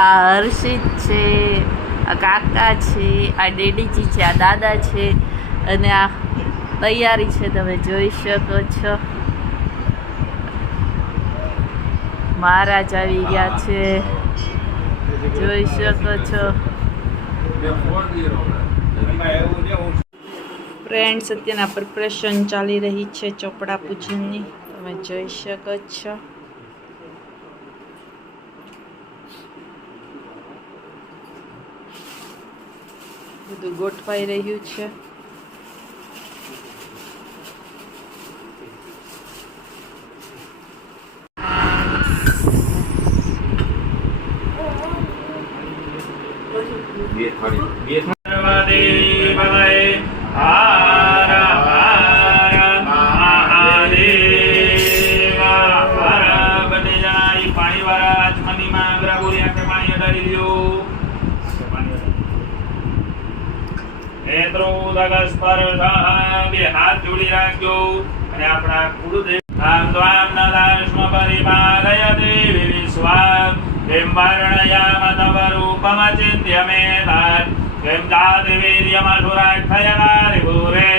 આ હર્ષિત છે, આ કાકા છે, આ ડેડીજી છે, આ દાદા છે અને આ તૈયારી છે તમે જોઈ શકો છો. મહારાજ આવી ગયા છે, જોઈ શકો છો. ફ્રેન્ડ્સ, અત્યારના પ્રિપરેશન ચાલી રહી છે ચોપડા પૂજનની, તમે જોઈ શકો છો. બધું ગોઠવાઈ રહ્યું છે. બે હાથ જોડી રાખજો અને આપણા ગુરુદેવ સ્વામ નદાશ્મ પરિપાલય દેવી વિશ્વામ કેમ વર્ણયામ તવ રૂપમ ચિંત્યમેતાન કેમ જાતિ વીર્યમસુરાક્ષયકારી ભૂરે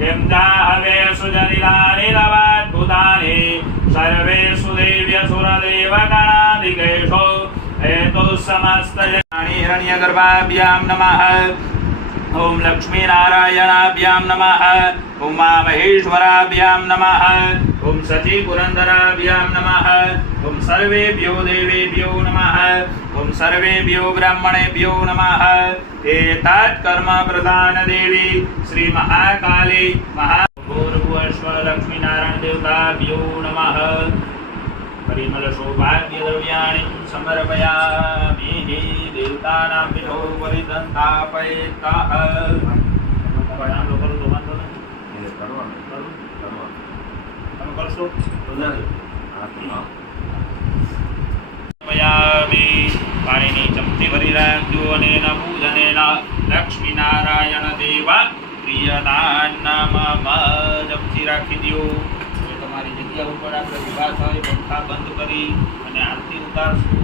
કેમ જાહવે સુજનિલાની લવાદ્ભુતાની સર્વેષુ દેવ્યસુરદેવગણાધિકેશો हेतु समस्त हिरण्यगर्भाभ्यां नमः. ओम लक्ष्मी नारायणाभ्यां नमः. ओम महेश्वराभ्यां नमः. ओम सची पुरंदराभ्यां नमः. ओम सर्वेभ्यो देवेभ्यो नमः. ओम सर्वेभ्यो ब्राह्मणेभ्यो नमः. एतत् कर्म प्रदान देवी श्री महाकाली महाभूर्भुवस्व लक्ष्मी नारायण देवताभ्यो नमः. परिमल सौभाग्य द्रव्याणि समर्पयामि देवतानां विधो परिदन्तापयेतः. પાણીની ચમચી ભરી રાખજો અને એના પૂજનેન લક્ષ્મી નારાયણ દેવા પ્રિયદાન નામ ચમચી રાખી દો. તમારી જગ્યા ઉપર આપણે ઉભા થઈ પંખા બંધ કરી અને આરતી ઉતારશું.